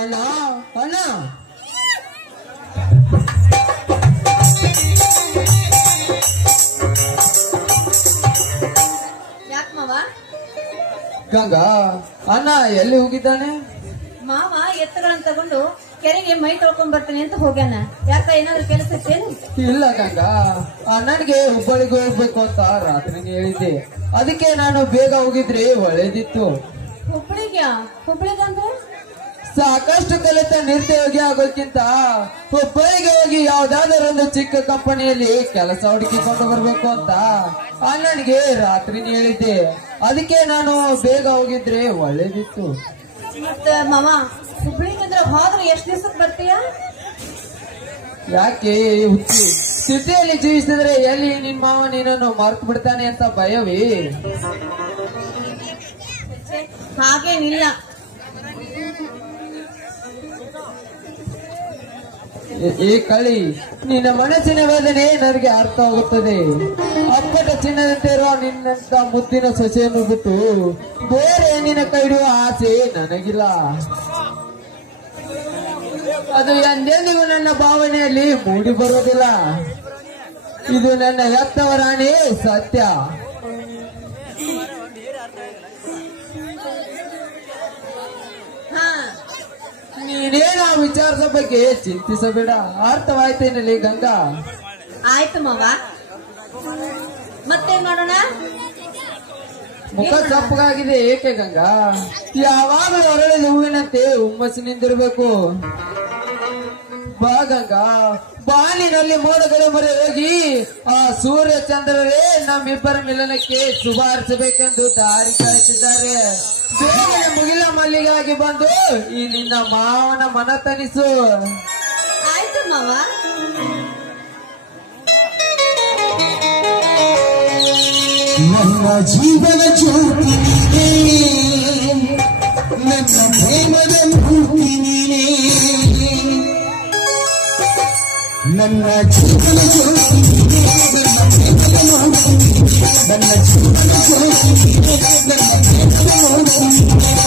ಅಣ್ಣ ಅಣ್ಣ ಯಾಕೆ ಮಾವ? ಗಂಗಾ ಅಣ್ಣ ಎಲ್ಲಿ ಹೋಗಿದ್ದಾನೆ? ಮಾವ ಎತ್ತುಗಳನ್ನ ತಗೊಂಡು ಕೆರೆಗೆ ಮೈ ತೊಳ್ಕೊಂಡ್ ಬರ್ತೀನಿ ಅಂತ ಹೋಗ್ಯಾನ. ಯಾಕ ಏನಾದ್ರು ಕೆಲಸ ಇತ್ತೇನು? ಇಲ್ಲ ಗಂಗಾ, ಅಣ್ಣನಿಗೆ ಹುಬ್ಬಳ್ಳಿಗೆ ಹೋಗ್ಬೇಕು ಅಂತ ರಾತ್ರಿನೇ ಹೇಳಿದ್ದೆ. ಅದಕ್ಕೆ ನಾನು ಬೇಗ ಹೋಗಿದ್ರೆ ಒಳ್ಳೇದಿತ್ತು. ಹುಬ್ಳಿಗಂದ್ರೆ ಸಾಕಷ್ಟು ಕಲಿತ ನಿರುದ್ಯೋಗಿ ಆಗೋಕ್ಕಿಂತ ಹುಬ್ಬಳ್ಳಿಗೆ ಹೋಗಿ ಯಾವ್ದಾದ್ರು ಒಂದು ಚಿಕ್ಕ ಕಂಪನಿಯಲ್ಲಿ ಕೆಲಸ ಹುಡುಕಿಕೊಂಡು ಬರ್ಬೇಕು ಅಂತ ಅಣ್ಣನಿಗೆ ರಾತ್ರಿನೇ ಹೇಳಿದ್ದೆ. ಅದಕ್ಕೆ ನಾನು ಬೇಗ ಹೋಗಿದ್ರೆ ಒಳ್ಳೇದಿತ್ತು. ಮತ್ತ ಮಾವ ಹುಬ್ಳಿಗಂದ್ರೆ ಹೋದ್ರೆ ಎಷ್ಟ್ ದಿವಸಕ್ಕೆ ಬರ್ತೀಯ? ಯಾಕೆ ಹುಚ್ಚಿ, ಸಿಟಿಯಲ್ಲಿ ಜೀವಿಸಿದ್ರೆ ಎಲ್ಲಿ ನಿನ್ ಮಾವ ನೀನನ್ನು ಮರ್ತು ಬಿಡ್ತಾನೆ ಅಂತ ಭಯವೇ? ಹಾಗೇನಿಲ್ಲ. ಈ ಕಳಿ, ನಿನ್ನ ಮನಸ್ಸಿನ ವೇದನೆ ನನಗೆ ಅರ್ಥ ಆಗುತ್ತದೆ. ಅಪ್ಪಟ ಚಿನ್ನದಂತೆ ಇರುವ ನಿನ್ನಂತ ಮುದ್ದಿನ ಸೊಸೆಯನ್ನು ಬಿಟ್ಟು ಬೇರೆ ನಿನ್ನ ಕೈ ಹಿಡಿಯುವ ಆಸೆ ನನಗಿಲ್ಲ. ಅದು ಎಂದೆಂದಿಗೂ ನನ್ನ ಭಾವನೆಯಲ್ಲಿ ಮೂಡಿ ಬರುವುದಿಲ್ಲ. ಇದು ನನ್ನ ಹೆತ್ತವರಾಣೆ ಸತ್ಯ. ನೀನೇನು ಆ ವಿಚಾರದ ಬಗ್ಗೆ ಚಿಂತಿಸಬೇಡ, ಅರ್ಥವಾಯ್ತೇನಲ್ಲಿ ಗಂಗಾ? ಆಯ್ತು ಮಾವ, ಮತ್ತೇನ್ ಮಾಡೋಣ? ಮುಖ ಸಪ್ಪಗಾಗಿದೆ ಏಕೆ ಗಂಗಾ? ಯಾವಾಗ ಹೊರಳಿದ ಹೂವಿನಂತೆ ಹುಮ್ಮಸ್ಸಿನಿಂದಿರ್ಬೇಕು. ಬಾ ಗಂಗಾ, ಬಾನಿನಲ್ಲಿ ಮೋಡಗಳ ಮೊರೆ ಹೋಗಿ ಆ ಸೂರ್ಯ ಚಂದ್ರರೇ ನಮ್ಮಿಬ್ಬರ ಮಿಲನಕ್ಕೆ ಶುಭ ಹಾರೈಸಬೇಕೆಂದು ದಾರಿ ಕಾಯಿಸಿದ್ದಾರೆ. ಬೇಗನೆ ಮುಗಿಲ ಮಲ್ಲಿಗಾಗಿ ಬಂದು ಈ ನಿನ್ನ ಮಾವನ ಮನ ತನಿಸು. ಆಯ್ತು ಮಾವ. ನನ್ನ ಜೀವನ ಜ್ಯೋತಿ ನೀನೇ, ನನ್ನ ಪ್ರೇಮದ ಮೂರ್ತಿ ನೀನೇ, ನನ್ನ ಜೀವನ ಜ್ಯೋತಿ ನೀನೇ, ನನ್ನ ಪ್ರೇಮದ ಮೂರ್ತಿ ನೀನೇ, ನನ್ನ ಜೀವನ ಜ್ಯೋತಿ ನೀನೇ, ನನ್ನ ಪ್ರೇಮದ ಮೂರ್ತಿ ನೀನೇ.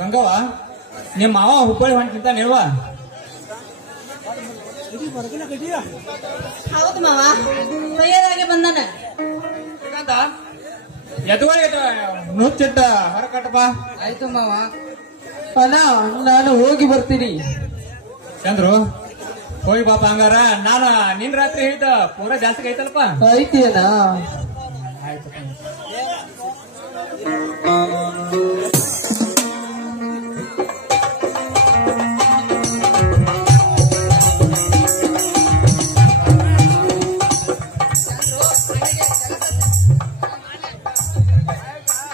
ಗಂಗವ್ವ ನಿಮ್ಮ ಮಾವ ಹುಬ್ಬಳ್ಳಿ ಹೊಂಟಿಂತ ನೀವ ಹೌದು ಮಾವ ತಯಾರಾಗಿ ಬಂದಾನ. ಎದುವಳಿ ನುಚ್ಚಿಟ್ಟ ಹೊರಕಟ್ಟಪ್ಪ. ಆಯ್ತು ಮಾವ. ಅಣ್ಣ ನಾನು ಹೋಗಿ ಬರ್ತೀನಿ. ಚಂದ್ರು ಹೋಗಿ ಬಾಪ. ಹಂಗಾರ ನಾನು ನಿನ್ ರಾತ್ರಿ ಹೇಳಿದ ಪೂರ ಜಾಸ್ತಿ ಐತಲ್ಪ. ಐತಿ ಅಣ್ಣ. ಆಯ್ತು.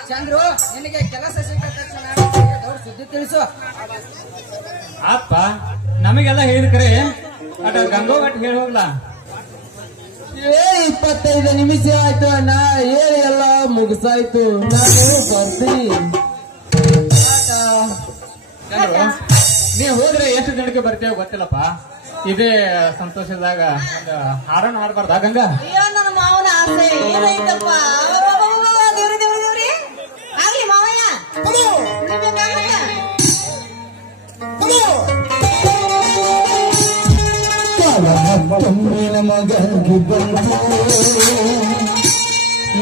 ಚಂದ್ರು ನಿನಗೆ ಕೆಲಸ ಸಿಕ್ಕ ತಕ್ಷಣ ಸುದ್ದಿ ತಿಳಿಸು. ಅಪ್ಪ ನಮಗೆಲ್ಲ ಹೇಳಿದ ಕರೆ ಅಟ ಗಂಗೋ ಅಟ್ ಹೇಳಿ ಹೋಗ್ಲಾ. 25 ನಿಮಿಷ ಆಯ್ತು ಅಣ್ಣ. ಹೇಳಿ ಎಲ್ಲ ಮುಗಿಸಾಯ್ತು. ನಾನು ಬರ್ತೀನಿ. ಚಂದ್ರು ನೀ ಹೋದ್ರೆ ಎಷ್ಟು ಜನಕ್ಕೆ ಬರ್ತೇವೆ ಗೊತ್ತಿಲ್ಲಪ್ಪ. ಇದೇ ಸಂತೋಷದಾಗ ಒಂದು ಹಾಡನ್ನು ಹಾಡ್ಬಾರ್ದ ಗಂಗಾ? ಅಯ್ಯೋ ನನ್ನ ಮಾವನ ಆಸೆ ಏನೈತಪ್ಪ. ದೇವ್ರಿ ದೇವ್ರಿ ದೇವ್ರಿ ಆಗ್ಲಿ ಮಾವಯ್ಯ. ಕಾಲಮತ್ತೊಮ್ಮೆ ನಮಗಾಗಿ ಬಂತು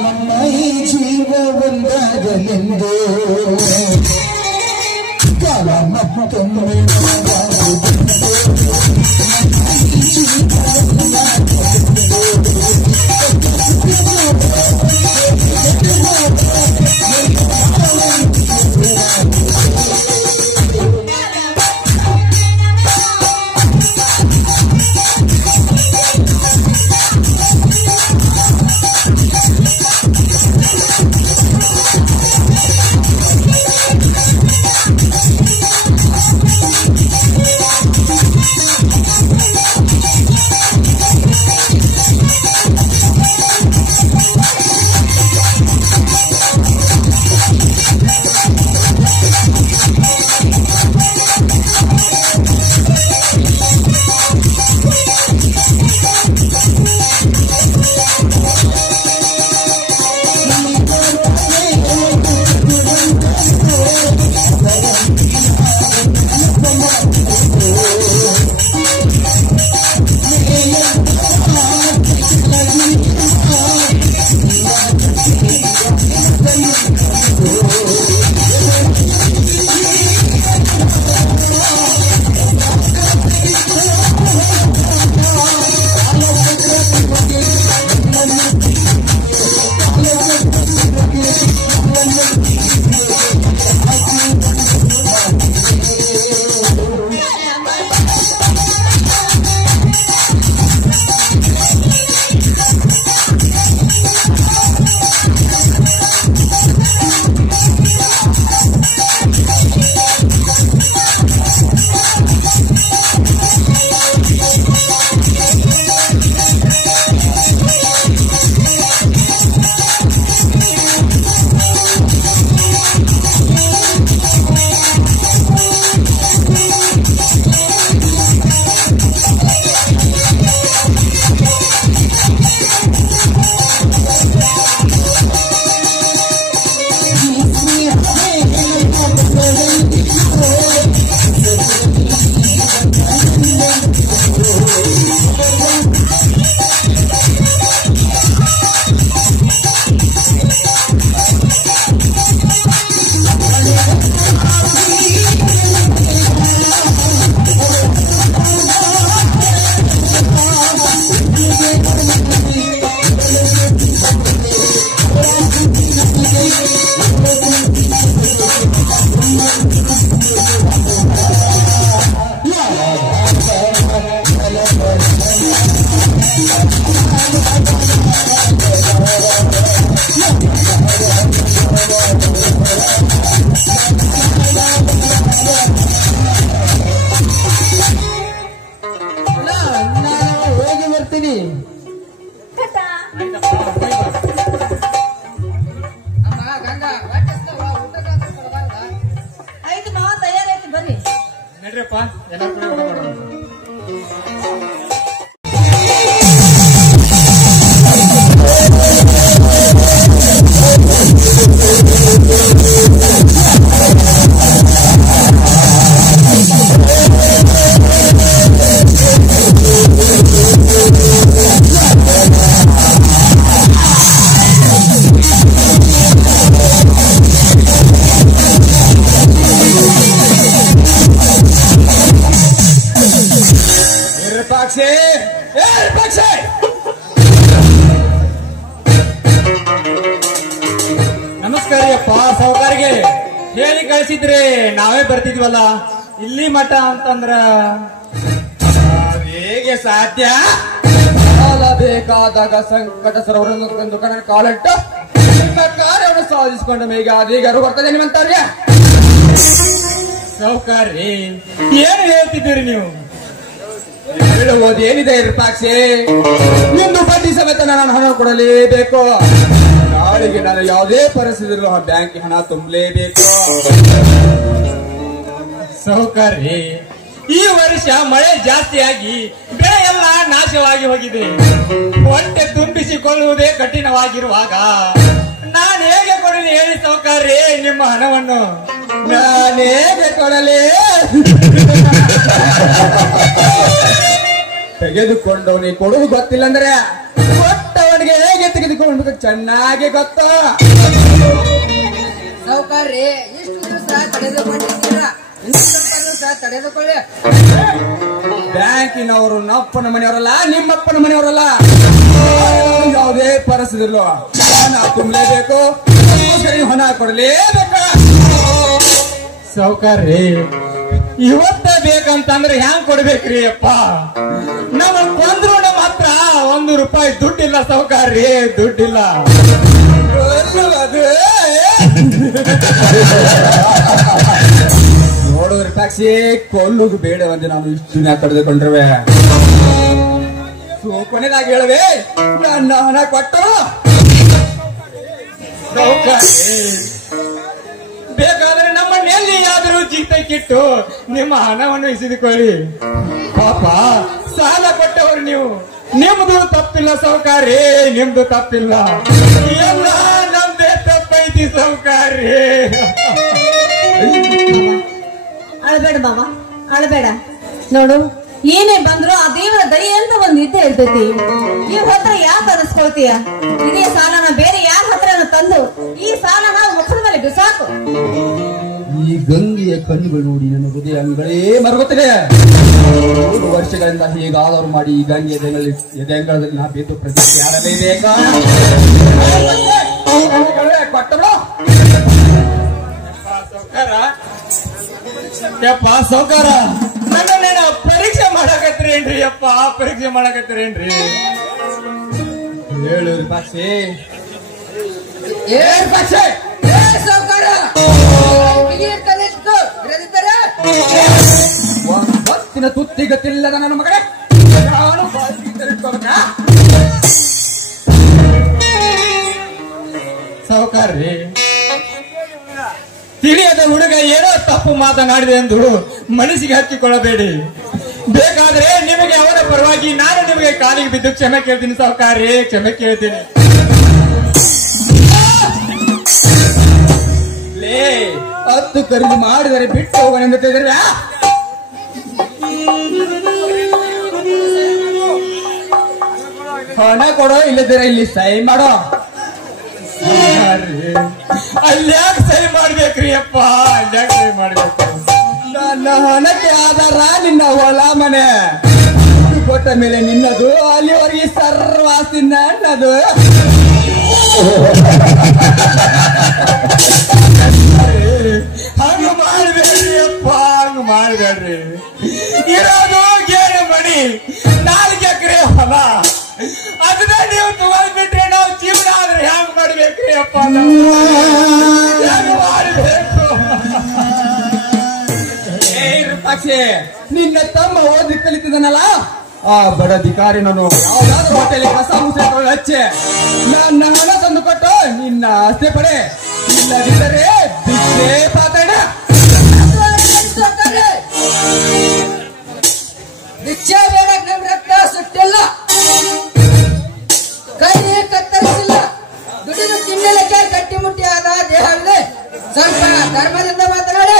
ನಮ್ಮ ಈ ಜೀವ ಒಂದಾಗಲೆಂದು. ಕಾಲಮತ್ತೊಮ್ಮೆ ನಮಗಾಗಿ ಬಂತು ನಮ್ಮ ಈ ಜೀವ ಒಂದಾಗಲೆಂದು. ನಡ್ರಿಯಪ್ಪ ಎಲ್ಲರೂ ಕೂಡ ಊಟ ಮಾಡೋಣ. ವಿರೂಪಾಕ್ಷಿ, ಏ ವಿರೂಪಾಕ್ಷಿ! ನಮಸ್ಕಾರ ಅಪ್ಪ ಸಾವುಕಾರಿಗೆ. ಹೇಳಿ ಕಳಿಸಿದ್ರೆ ನಾವೇ ಬರ್ತಿದ್ವಲ್ಲ, ಇಲ್ಲಿ ಮಠ ಅಂತಂದ್ರ ಹೇಗೆ ಸಾಧ್ಯ? ಕಾಲ ಬೇಕಾದಾಗ ಸಂಕಟ ಸರೋವರನ್ನು ತಂದು ಕಣ್ಣ ಕಾಲಿಟ್ಟು ನಿಮ್ಮ ಕಾರ್ಯವನ್ನು ಸಾಧಿಸಿಕೊಂಡ ಮೇಗೆ ಅದೀಗಾರು ಬರ್ತದೆ ನಿಮ್ಮಂತಾರ್ಯ. ಸಾವುಕಾರ್ರಿ ಏನು ಹೇಳ್ತಿದ್ದೀರಿ ನೀವು? ಹೇಳುವುದು ಏನಿದೆ ವಿರೂಪಾಕ್ಷಿ? ನಿಂದು ಬಡ್ಡಿ ಸಮೇತ ನಾನು ಹಣ ಕೊಡಲೇಬೇಕು. ನಾಳೆಗೆ ನಾನು ಯಾವುದೇ ಪರಿಸ್ಥಿತಿಯಲ್ಲೂ ಆ ಬ್ಯಾಂಕ್ ಹಣ ತುಂಬಲೇಬೇಕು. ಸಾವುಕಾರ್ರಿ ಈ ವರ್ಷ ಮಳೆ ಜಾಸ್ತಿಯಾಗಿ ಬೆಳೆ ಎಲ್ಲ ನಾಶವಾಗಿ ಹೋಗಿದೆ. ಹೊಟ್ಟೆ ತುಂಬಿಸಿಕೊಳ್ಳುವುದೇ ಕಠಿಣವಾಗಿರುವಾಗ ನಾನು ಹೇಗೆ ಕೊಡಲಿ ಹೇಳಿ ಸಾವುಕಾರ್ರಿ ನಿಮ್ಮ ಹಣವನ್ನು? ನಾನೇಗೆ ಕೊಡಲಿ? ತೆಗೆದುಕೊಂಡವನಿ ಕೊಡುವುದು ಗೊತ್ತಿಲ್ಲ ಅಂದ್ರೆ ಕೊಟ್ಟವನಿಗೆ ಹೇಗೆ ತೆಗೆದುಕೊಂಡು ಚೆನ್ನಾಗಿ ಗೊತ್ತು. ಸಾವುಕಾರ್ರಿ ಇಷ್ಟು ದಿವಸ ತಡೆದುಕೊಂಡಿದ್ದೀರ, ಇನ್ನು ಸ್ವಲ್ಪ ದಿವಸ ತಡೆದುಕೊಳ್ಳಿ. ಬ್ಯಾಂಕಿನವರು ನಪ್ಪನ ಮನೆಯವರಲ್ಲ, ನಿಮ್ಮಪ್ಪನ ಮನೆಯವರಲ್ಲ. ಯಾವುದೇ ಪರಿಸ್ಥಿತಿಯಲ್ಲೂ ಹಣ ತುಂಬಲೇಬೇಕು, ಹಣ ಕೊಡಲೇಬೇಕು. ಸಾವುಕಾರ್ರಿ ಇವತ್ತ ಬೇಕಂತಂದ್ರೆ ಹ್ಯಾಂಗ್ ಕೊಡ್ಬೇಕ್ರಿ ಅಪ್ಪ? ನಮ್ಮ ಕೊಂದ್ರು ನಮ್ಮ ಹತ್ರ ₹1 ದುಡ್ಡಿಲ್ಲ ಸಾವುಕಾರ್ರಿ, ದುಡ್ಡಿಲ್ಲ. ನೋಡು ವಿರೂಪಾಕ್ಷಿ, ಕೊಲ್ಲುದು ಬೇಡವಂತೆ ನಾನು ಇಷ್ಟು ದಿನ ಕಳೆದುಕೊಂಡ್ರವೆ. ಕೊನೆದಾಗಿ ಹೇಳವೆ, ನನ್ನ ಹಣ ಕೊಟ್ಟು ಸಾವುಕಾರ್ರಿ ಬೇಕಾದ್ರೆ ನಮ್ಮನ್ನ ಎಲ್ಲಿಯಾದರೂ ಜೀತಕ್ಕಿಟ್ಟು ನಿಮ್ಮ ಹಣವನ್ನು ಇಸಿದುಕೊಳ್ಳಿ. ಪಾಪ ಸಾಲ ಕೊಟ್ಟವರು ನೀವು, ನಿಮ್ದು ತಪ್ಪಿಲ್ಲ ಸಾವುಕಾರ್ರಿ, ನಿಮ್ದು ತಪ್ಪಿಲ್ಲ. ಎಲ್ಲ ನಮ್ದೇ ತಪ್ಪೈತಿ ಸಾವುಕಾರ್ರಿ. ಅಳಬೇಡ ಮಾವ, ಅಳಬೇಡ. ನೋಡು, ಏನೇ ಬಂದ್ರು ಆ ದೇವರ ದಯೆ ಅಂತ ಒಂದು ಇದ್ದೇ ಇರ್ತೈತಿ. ಇವ್ರ ಹತ್ರ ಯಾಕೆ ಅನಿಸ್ಕೊಳ್ತೀಯ? ಇದೇ ಸಾಲನ ಬೇರೆ ಯಾರ ಹತ್ರನ ತಂದು ಈ ಸಾಲನ ಮುಖದ ಮೇಲೆ ಬಿಸಾಕು. ಈ ಗಂಗೆಯ ಕಣ್ಣುಗಳು ನೋಡಿ ನನ್ನ ಹೃದಯ ಅಂಗಳೇ ಮರಗುತ್ತಿದೆ. 3 ವರ್ಷಗಳಿಂದ ಹೀಗಾದರೂ ಮಾಡಿ ಈ ಗಂಗೆ ಎದೆಂಗಳದಲ್ಲಿ ನಾ ಬೇತು ಪ್ರತಿಷ್ಠೆ ಆಡಲೇಬೇಕಾ? ಕೊಟ್ಟರು ಯಪ್ಪ ಸಾವುಕಾರ, ನನ್ನೇನ ಪರೀಕ್ಷೆ ಮಾಡಕತ್ತೀರೇನ್ರಿ? ಯಪ್ಪ ಪರೀಕ್ಷೆ ಮಾಡಕತ್ತೀರೇನ್ರಿ? ಹೇಳು ವಿರೂಪಾಕ್ಷಿ. ಏ ವಿರೂಪಾಕ್ಷಿ, ಏ ಸಾವುಕಾರ, ಬಿಗಿಯಿರ್ತದೆ ಇಷ್ಟು ಇರದಿದ್ದರೆ ಒಂದು ಹೊತ್ತಿನ ತುತ್ತಿ ಗತಿಲ್ಲದ ನನ್ನ ಮಗನೇ, ನಾನು ಇಟ್ಕೋಬೇಕಾ? ಸಾವುಕಾರ್ರಿ ತಿಳಿಯದ ಹುಡುಗ ಏನೋ ತಪ್ಪು ಮಾತನಾಡಿದೆ ಎಂದು ಮನಸ್ಸಿಗೆ ಹಚ್ಚಿಕೊಳ್ಳಬೇಡಿ. ಬೇಕಾದ್ರೆ ನಿಮಗೆ ಅವರ ಪರವಾಗಿ ನಾನು ನಿಮಗೆ ಕಾಲಿಗೆ ಬಿದ್ದು ಕ್ಷಮೆ ಕೇಳ್ತೀನಿ ಸಾವುಕಾರ್ರಿ, ಕ್ಷಮೆ ಕೇಳ್ತೀನಿ. ಲೇ, 10 ಖರೀದಿ ಮಾಡಿದರೆ ಬಿಟ್ಟು ಹೋಗೋಣೆಂದು ತಿಳಿದ್ರೆ ಹಣ ಕೊಡೋ, ಇಲ್ಲದಿರ ಇಲ್ಲಿ ಸಹಿ ಮಾಡೋ. ಅಲ್ಯಾಕ್ ಸಹಿ ಮಾಡ್ಬೇಕ್ರಿ ಅಪ್ಪ, ಅಲ್ಯಾಕ್ ಸಹಿ ಮಾಡ್ಬೇಕು? ನನ್ನ ಹಣಕ್ಕೆ ಆಧಾರ ನಿನ್ನ ಹೊಲ ಮನೆ ಕೊಟ್ಟ ಮೇಲೆ ನಿನ್ನದು, ಅಲ್ಲಿವರೆಗೆ ಸರ್ವಾಸ್ತಿ ನನ್ನದು. ಹಂಗ ಮಾಡ್ಬೇಡ್ರಿ ಅಪ್ಪ, ಹಂಗ ಮಾಡ್ಬೇಡ್ರಿ. ಇರೋದು ಗೇಣು ಮಣಿ, 4 ಎಕರೆ ಹೊಲ, ಅದನ್ನ ನೀವು ತಗೊಂಡ್ಬಿಟ್ರೆ ನಾವು ಜೀವನ ಆದ್ರೆ ಹೆಂಗ್ ಮಾಡ್ಬೇಕ್ರಿ ಅಪ್ಪ? ಹೆಂಗ್ ಮಾಡ್ಬೇಕು? ವಿರೂಪಾಕ್ಷಿ, ನಿನ್ನ ತಮ್ಮ ಓದಿ ಕಲಿತಿದ್ದಾನಲ್ಲ, ಆ ಬಡ ಅಧಿಕಾರಿ ನಾನು ಯಾವ್ದಾದ್ರು ಹೋಟೆಲ್ ಕಸ ಮುಸೆ ಹಚ್ಚೆ ನನ್ನ ಹಣ ತಂದು ಕೊಟ್ಟು ನಿನ್ನ ಆಸ್ತಿ ಪಡೆ, ಇಲ್ಲದಿದ್ದರೆ ಬಿಟ್ಟೇ ಪಾತಾಡ. ಭಿಕ್ಷೆ ಬೇಡಕ್ ನಮ್ ರಕ್ತ ಸುಟ್ಟಿಲ್ಲ, ಕೈ ಕತ್ತರಿಸಿಲ್ಲ, ದುಡಿದು ತಿನ್ನಲಿಕ್ಕೆ ಗಟ್ಟಿಮುಟ್ಟಿ ಆದ ದೇಹವಿದೆ. ಸ್ವಲ್ಪ ಧರ್ಮದಿಂದ ಮಾತನಾಡಿ.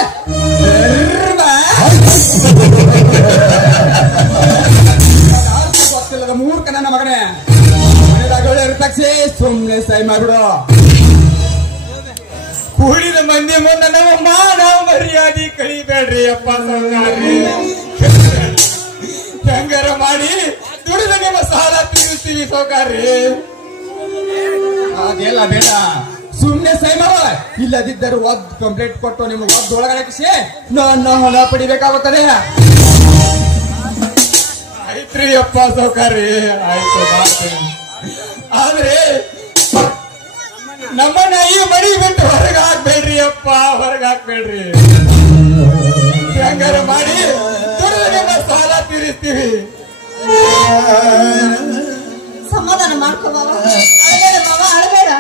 ಗೊತ್ತಿಲ್ಲದ ಮೂರ್ಖ ನನ್ನ ಮಗನೇ, ವಿರೂಪಾಕ್ಷಿ ಸುಮ್ನೆ ಸೈ ಮಾಡ್ಬಿಡು. ಕೂಡಿದ ಮಂದಿ ಮುಂದೆ ನಮ್ಮ ಮಾನ ಮರ್ಯಾದೆ ಕಳಿಬೇಡ್ರಿ ಅಪ್ಪ ಸಾವುಕಾರ್ರಿ. ಹೆಂಗಾರ ಮಾಡಿ ಸೌಕಾರ್ರಿ. ಅದೆಲ್ಲ ಬೇಡ, ಸುಮ್ನೆ ಸೈ ಮಾವ. ಇಲ್ಲದಿದ್ದರೂ ಒದ್ ಕಂಪ್ಲೇಂಟ್ ಕೊಟ್ಟು ನಿಮ್ಗೆ ಒದ್ ಒಳಗಡೆ ಹಾಕಿಸಿ ನನ್ನ ಹೊಲ ಪಡಿಬೇಕಾಗುತ್ತದೆ. ಆಯ್ತ್ರಿ ಅಪ್ಪ ಸೌಕಾರ್ರಿ, ಆಯ್ತು ಮಾಡ್ತೀನಿ. ಆದ್ರೆ ನಮ್ಮನ್ನ ಈ ಮಡಿ ಬಿಟ್ಟು ಹೊರಗೆ ಹಾಕ್ಬೇಡ್ರಿ ಅಪ್ಪ, ಹೊರಗೆ ಹಾಕ್ಬೇಡ್ರಿ. ಹೆಂಗಾರ ಮಾಡಿ ದುಡಿದು ನಿಮ್ಮ ಸಾಲ ತೀರಿಸ್ತೀವಿ. ಸಮಾಧಾನ ಮಾಡ್ಕೋ ಬಾವ, ಅಳಬೇಡ ಬಾವ, ಅಳಬೇಡ.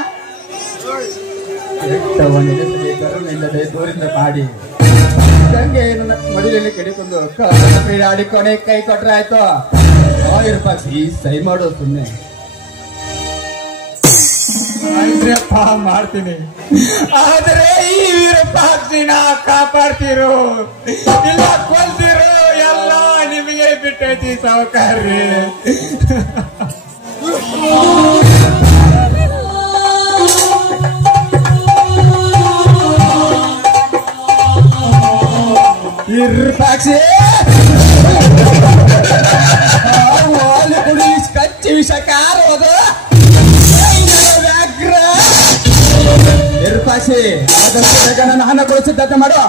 ಕರುಣಿಲ್ಲದೆ ದೂರಿಂದ ಮಾಡಿ ತಂಗೆ ನನ್ನ ಮಡಿಲಲ್ಲಿ ಕೆಡಿಕೊಂಡು ಆಡಿ ಕೊನೆ ಕೈ ಕೊಟ್ರೆ ಆಯ್ತು. ವಿರೂಪಾಕ್ಷಿ ಸೈ ಮಾಡು ಸುಮ್ಮನೆ. ಆಯ್ತ್ರಿ ಅಪ್ಪ ಮಾಡ್ತೀನಿ. ಆದ್ರೆ ಈ ವಿರೂಪಾಕ್ಷಿನ ಕಾಪಾಡ್ತಿರೋ ಇಲ್ಲ ಕೊಲ್ತಿರೋ ಎಲ್ಲ ನಿಮಗೆ ಬಿಟ್ಟೈತಿ ಸಾವುಕಾರ್ರಿ. ವಿರೂಪಾಕ್ಷಿ ಕಚ್ಚಿ ವಿಷಕಾರ ಹೋದ ವ್ಯಾಘ್ರ. ವಿರೂಪಾಕ್ಷಿ ಆದಷ್ಟು ಬೇಗ ನನ್ನ ಹಣ ಕೊಡಿಸಿ ಸಿದ್ಧತೆ ಮಾಡು.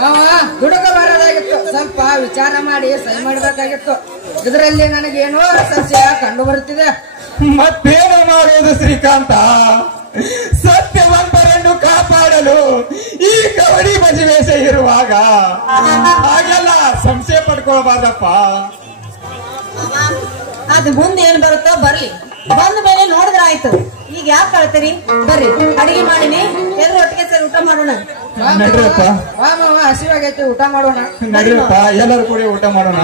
ಮಾವ ದುಡುಕ ಬರೋದಾಗಿತ್ತು, ಸ್ವಲ್ಪ ವಿಚಾರ ಮಾಡಿ ಸಹಿ ಮಾಡಬೇಕಾಗಿತ್ತು. ಇದರಲ್ಲಿ ನನಗೇನೋ ಸಂಶಯ ಕಂಡು ಬರುತ್ತಿದೆ. ಮತ್ತೇನು ಮಾಡುವುದು ಶ್ರೀಕಾಂತ? ಸತ್ಯವಂತರನ್ನು ಕಾಪಾಡಲು ಈ ಕವಡಿ ಮಜಿವೇಶ ಇರುವಾಗ ಹಾಗೆಲ್ಲ ಸಂಶಯ ಪಡ್ಕೊಳ್ಬಾರ್ದಪ್ಪ. ಅದು ಮುಂದೆ ಏನ್ ಬರುತ್ತೋ ಬರ್ಲಿ, ಬಂದ ಮೇಲೆ ನೋಡಿದ್ರ ಆಯ್ತು. ಈಗ ಯಾಕೆ ಕಳ್ತೀರಿ? ಬರ್ರಿ ಅಡಿಗೆ ಮಾಡಿನಿ, ಎಲ್ಲರೂ ಒಟ್ಟಿಗೆ ಸೇರಿ ಊಟ ಮಾಡೋಣ. ನಡ್ರಪ್ಪ, ವಾ ಮಾವ, ಹಸಿವಾಗೈತಿ, ಊಟ ಮಾಡೋಣ. ನಡ್ರಪ್ಪ, ಎಲ್ಲರೂ ಕೂಡಿ ಊಟ ಮಾಡೋಣ.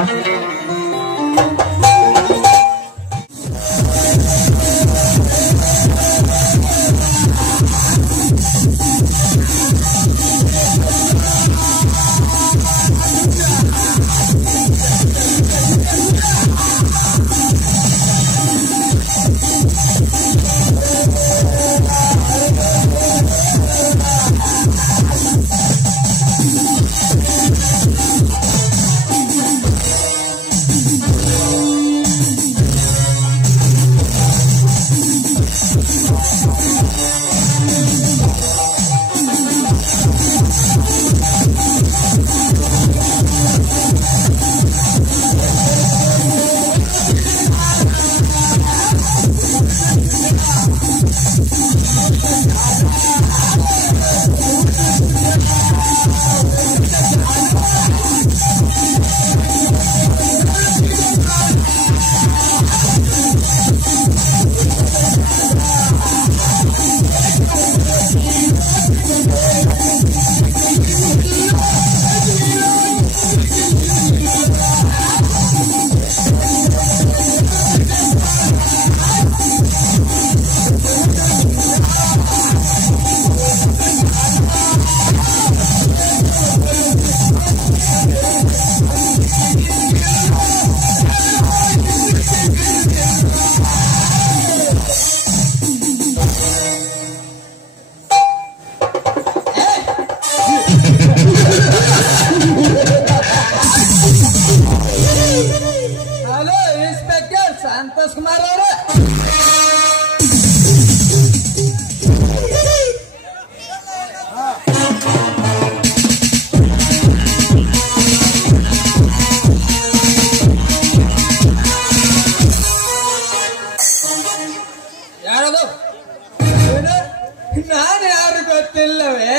ನಾನು ಯಾರು ಗೊತ್ತಿಲ್ಲವೇ?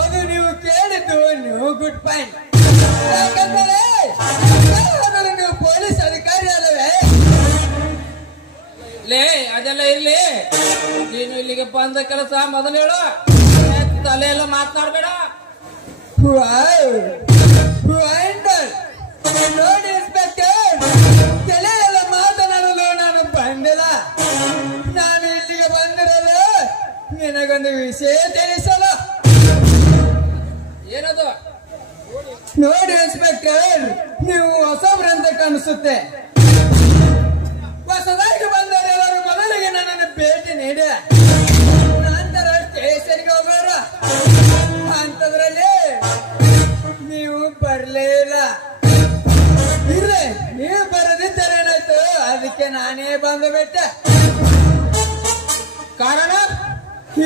ಅದು ನೀವು ಕೇಳಿದ್ದು ನೀವು ಗುಡ್ ಪಾಯಿಂಟ್. ಯಾಕಂದರೆ ನೀವು ಪೊಲೀಸ್ ಅಧಿಕಾರಿ ಅಲ್ಲವೇ? ಲೇ ಅದೆಲ್ಲ ಇರ್ಲಿ, ನೀನು ಇಲ್ಲಿಗೆ ಬಂದ ಕೆಲಸ ಮೊದಲು ಹೇಳು, ತಲೆ ಎಲ್ಲ ಮಾತನಾಡ್ಬೇಡ. ನೋಡಿ ಇನ್ಸ್ಪೆಕ್ಟರ್, ತಲೆ ಎಲ್ಲ ಮಾತನಾಡಲು ನಾನು ಬಂದಿಲ್ಲ. ನಾನು ಇಲ್ಲಿಗೆ ಬಂದಿರೋದು ನಿನಗೊಂದು ವಿಷಯ ತಿಳಿಸಲು. ಏನದು? ನೋಡಿ ಇನ್ಸ್ಪೆಕ್ಟರ್, ನೀವು ಹೊಸಬ್ರಂತ ಕಾಣಿಸುತ್ತೆ. ಹೊಸ ಭೇಟಿ ನೀಡಿ ನಂತರ ಸ್ಟೇಷನ್ಗೆ ಹೋಗೋರ ಅಂತದ್ರಲ್ಲಿ ನೀವು ಬರ್ಲೇ ಇಲ್ಲ. ಇರ್ಲಿ, ನೀವು ಬರದಿದ್ದರೆ ಏನಾಯ್ತು, ಅದಕ್ಕೆ ನಾನೇ ಬಂದು ಬಿಟ್ಟೆ. ಕಾರಣ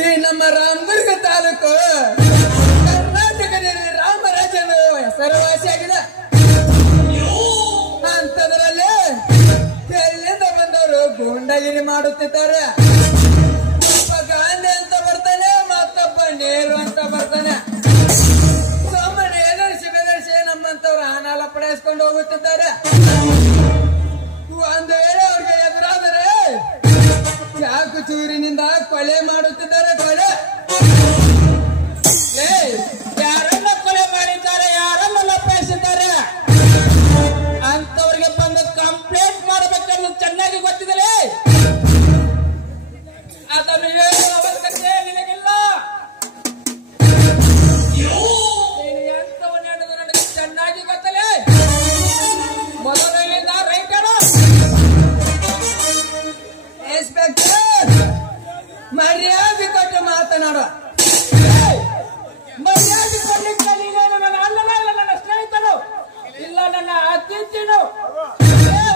ಈ ನಮ್ಮ ರಾಮದುರ್ಗ ತಾಲೂಕು ಕರ್ನಾಟಕದಲ್ಲಿ ರಾಮರಾಜ್ಯದ ಹೆಸರುವಾಸಿಯಾಗಿದೆ. ಅಂತದ್ರಲ್ಲಿ ಎಲ್ಲಿಂದ ಬಂದವರು ಗೂಂಡಗಿರಿ ಮಾಡುತ್ತಿದ್ದಾರೆ. ಒಬ್ಬ ಗಾಂಧಿ ಅಂತ ಬರ್ತಾನೆ, ಮತ್ತೊಬ್ಬ ನೆಹರು ಅಂತ ಬರ್ತಾನೆ. ಸುಮ್ಮನೆ ಎದುರಿಸಿ ಬೆದರಿಸಿ ನಮ್ಮಂತವ್ರು ಹಣ ಪಡೆಸ್ಕೊಂಡು ಹೋಗುತ್ತಿದ್ದಾರೆ. ಒಂದು ವೇಳೆ ಅವ್ರಿಗೆ ಎದುರಾದರೆ ಚಾಕು ಚೂರಿನಿಂದ ಕೊಲೆ ಮಾಡುತ್ತಿದ್ದಾರೆ. ಕೊಲೆ ಯಾರನ್ನ ಕೊಲೆ ಮಾಡಿದ್ದಾರೆ, ಯಾರನ್ನ ಲಪ್ಪಿಸಿದ್ದಾರೆ ಅಂತವ್ರಿಗೆ ಬಂದು ಕಂಪ್ಲೇಂಟ್ ಮಾಡಬೇಕನ್ನು ಚೆನ್ನಾಗಿ ಗೊತ್ತಿದೆ. ಅದನ್ನು ಹೇಳುವ ಅವಶ್ಯಕತೆ ನಿನಗಿಲ್ಲ. ನೀನು ಎಂತವನ್ನ ಹೇಳುದು ನನಗೆ ಚೆನ್ನಾಗಿ ಗೊತ್ತಲೇ. ಮೊದಲಿನಿಂದ ರೈಟ್ ಹೇಳು. ಇನ್ಸ್ಪೆಕ್ಟರ್, ಮರ್ಯಾದೆ ಕೊಟ್ಟು ಮಾತನಾಡುವ. ಮರ್ಯಾದೆ ಕೊಡ್ಲಿಕ್ಕೆ ನೀನೇನು ನನ್ನ ಅಣ್ಣನ ಇಲ್ಲ ನನ್ನ ಸ್ನೇಹಿತನು ಇಲ್ಲ ನನ್ನ ಅತಿಥಿನು.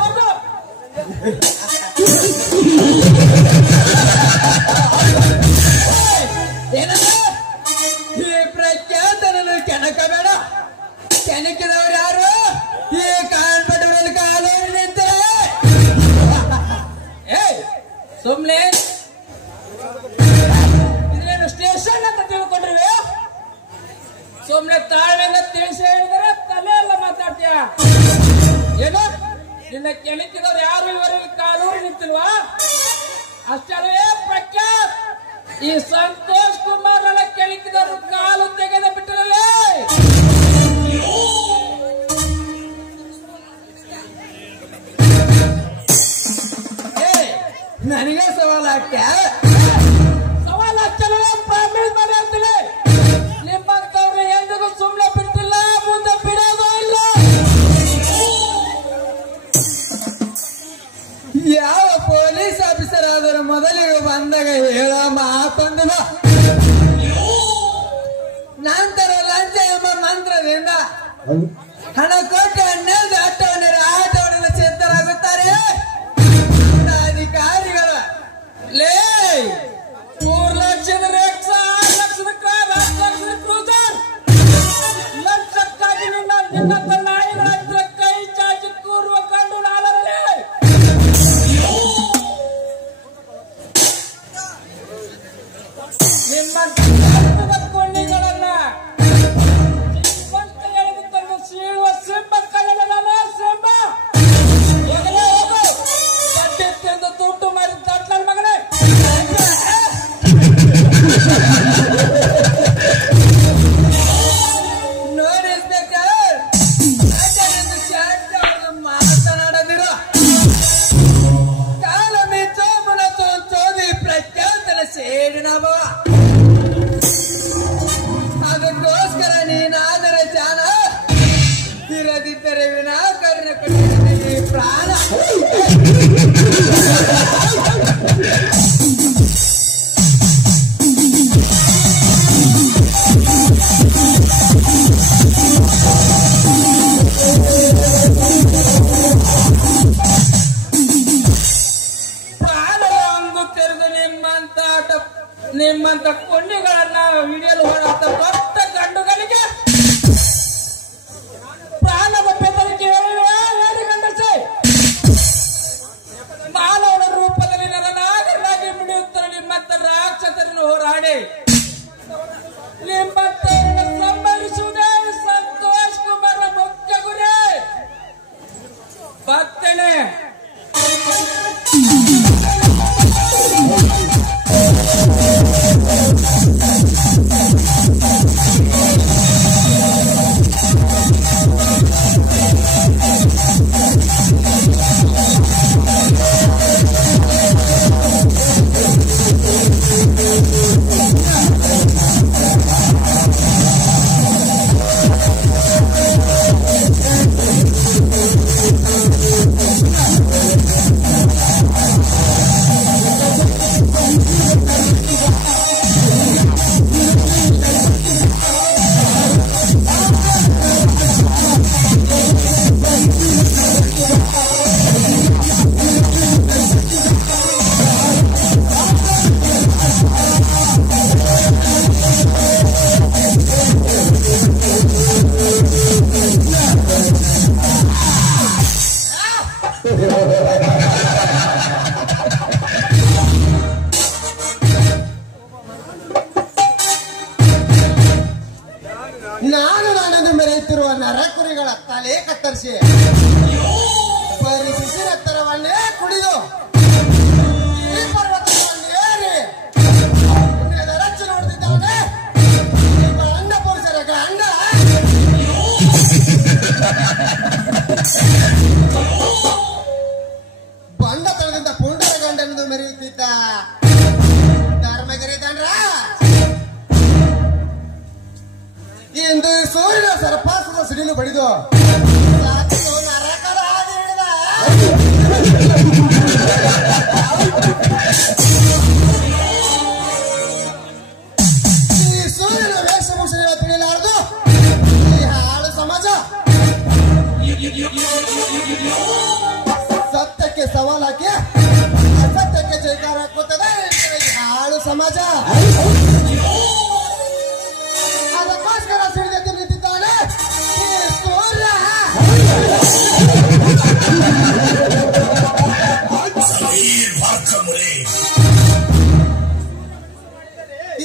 ಹೌದು, ಏನಂದ್ರೆ ಈ ಪ್ರಖ್ಯಾತನನ್ನು ಕೆಣಕಬೇಡ. ಕೆಣಕಿದವರು ಯಾರು? ಈ ಕಾನ್ಪಟದಲ್ಲಿ ಕಾಲು ನಿಂತರೆ ಸುಮ್ನೆ ಇದೇನು ಸ್ಟೇಷನ್ ಅಂತ ತಿಳ್ಕೊಂಡ್ರಿ? ಸುಮ್ನೆ ತಾಳ್ಮೆಯಿಂದ ತಿಳಿಸಿ ಹೇಳಿದರೆ ತಲೆ ಎಲ್ಲ ಮಾತಾಡ್ತೀಯ. ಏನು ನಿನ್ನ ಕೆಣಕಿದವ್ರು ಯಾರು ಇವರಿಗೆ ಕಾಲೂರಿ ನಿಂತಿಲ್ವಾ? ಅಷ್ಟೇ ಪ್ರಖ್ಯಾತ್ ಈ ಸಂತೋಷ್ ಕುಮಾರ್ ನನ್ನ ಕೆಣಕಿದವರು ಕಾಲು ತೆಗೆದ ಬಿಟ್ಟರಲ್ಲೇ. ನನಗೆ ಸವಾಲ್ ಹಾಕ್ಯ? ಸವಾಲ್ ಹಾಕ್ತಲೇ ಪ್ರಾಮಿಸ್ ಮಾಡಿ ಅಂತೀನಿ. ನಿಮ್ಮಂತವ್ರು ಎಂದಿಗೂ ಸುಮ್ಮನೆ ಬಿಟ್ಟಿಲ್ಲ, ಮುಂದೆ ಬಿಡೋದು ಇಲ್ಲ. ಯಾವ ಪೊಲೀಸ್ ಆಫೀಸರ್ ಆದರೂ ಮೊದಲಿಗೆ ಬಂದಾಗ ಹೇಳೋ ಮಾತೊಂದಿಲ್ಲ. ನಂತರ ಲಂಚ ಎಂಬ ಮಂತ್ರದಿಂದ ಹಣ ಕೊಟ್ಟು ಹನ್ನೆರಡು ಆಟವನ್ನ ಸಿದ್ಧರಾಗುತ್ತಾರೆ ಅಧಿಕಾರಿಗಳು. ಲೇ 3 ಲಕ್ಷದ ರೇಟ್, 6 ಲಕ್ಷದ ಕಾರ್, 10 ಲಕ್ಷದ ಕ್ರೂಸರ್, ಲಕ್ಷಕ್ಕಾಗಿ ನಿನ್ನಂತ ನಾಯಿಗಳ ಹತ್ರ ಕೈ ಚಾಚಿ ಕೂರುವ ಕಂಡು ನಾಳರಲ್ಲಿ ನಿಮ್ಮ ಕೊಂಡಿಗಳನ್ನ ಎಳೆದುಕೊಂಡು ಸೀಳುವ ಸಿಂಹ ಕಳ್ಳನ ಸಿಂಹ. ಹೋಗು, ಬಡ್ಡಿ ತಿಂದು ದುಡ್ಡು ಮಾಡಿ ತಟ್ಲ ಮಗನೇ. ನೋಡಿ ಇನ್ಸ್ಪೆಕ್ಟರ್, ಮಾತನಾಡದಿರ ಕಾಲ ಮೀಚೋ ಮುನಚೋ ಚೋದಿ ಪ್ರಖ್ಯಾತನ ಸೇಡಿನವ. ಅದಕ್ಕೋಸ್ಕರ ನೀನಾದರೆ ಜಾನ, ಇರದಿದ್ದರೆ ವಿನಾಕಾರಣ ಕೊಟ್ಟಿದ್ದೀನಿ ಪ್ರಾಣ. ನಿಮ್ಮಂತ ಕೊಂಡಿಗಳನ್ನ ವಿಡಿಯೋಲು ಹೊರತ ದೊಡ್ಡ ಗಂಡುಗಳಿಗೆ ಪ್ರಾಣದ ಬೆದರಿಕೆ ಹೇಳಿ ಗಂಡಸೆ ಮಾನವನ ರೂಪದಲ್ಲಿ ನನ್ನ ನಾಗರನಾಗಿ ನಾನೆಂದು ಮೆರೆಯುತ್ತಿರುವ ನರಕುರಿಗಳ ತಲೆ ಕತ್ತರಿಸಿ ಬರೀ ಶಿಶಿರತ್ತರವನ್ನೇ ಕುಡಿದು ಈ ಪರ್ವತವನ್ನೇರಿ ರಚ್ಚು ನೋಡುತ್ತಿದ್ದಾನೆ ಅಣ್ಣ ಪುರುಷರ ಗಂಡ. ಬಂದ ತಳದಿಂದ ಪುಂಡರ ಗಂಡನೆಂದು ಮೆರೆಯುತ್ತಿದ್ದ ಧರ್ಮಗಿರಿ ದಂಡ್ರ ಇಂದು ಸೂರ್ಯನ ಸರ್ಪಾಸದ ಸಿಡಿಲು ಬಡಿದು ನರಕದ ಹಾದಿ ಹಿಡಿದ. ಈ ಸೂರ್ಯನ ವೇಷಭೂಷಣ ತಿಳಿಲಾರದು ಈ ಹಾಳು ಸಮಾಜ. ಸತ್ಯಕ್ಕೆ ಸವಾಲ್ ಹಾಕಿ ಅಸತ್ಯಕ್ಕೆ ಜೈಕಾರ ಹಾಕುತ್ತದೆ ಈ ಹಾಳು ಸಮಾಜ. ಅದಕ್ಕೋಸ್ಕರ ಸಿಡಿದೆದ್ದು ನಿಂತಿದ್ದಾನೆ ಈ ಸೂರ್ಯ.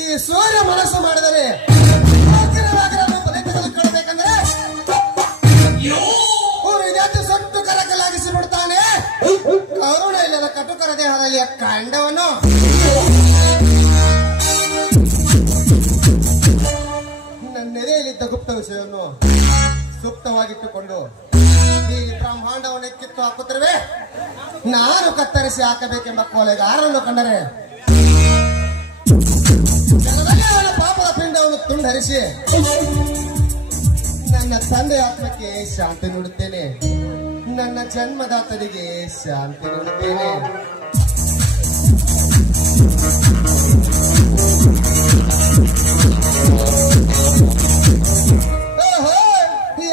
ಈ ಸೂರ್ಯ ಮನಸ್ಸು ಮಾಡಿದರೆ ತೆಗೆದುಕೊಳ್ಳಬೇಕಂದ್ರೆ ವಿದ್ಯಾರ್ಥಿ ಸೊಟ್ಟು ಕರಕಲಾಗಿಸಿ ಬಿಡ್ತಾನೆ ಕರುಣ ಇಲ್ಲದ ಕಟುಕರ ದೇಹದಲ್ಲಿ ಕಂಡವನು. ನೆರೆಯಲ್ಲಿದ್ದ ಗುಪ್ತ ವಿಷಯವನ್ನು ಸುಪ್ತವಾಗಿಟ್ಟುಕೊಂಡು ಈ ಬ್ರಹ್ಮಾಂಡವನ್ನು ಕಿತ್ತು ಹಾಕುತ್ತಿರುವೆ. ನಾನು ಕತ್ತರಿಸಿ ಹಾಕಬೇಕೆಂಬ ಕೊಲೆಗಾರನ್ನು ಕಂಡರೆ ಜನರಲ್ಲಿ ಅವನ ಪಾಪದ ಪಿಂಡವನ್ನು ತುಂಡರಿಸಿ ನನ್ನ ತಂದೆ ಆತ್ಮಕ್ಕೆ ಶಾಂತಿ ನೀಡುತ್ತೇನೆ, ನನ್ನ ಜನ್ಮದಾತನಿಗೆ ಶಾಂತಿ ನೀಡುತ್ತೇನೆ.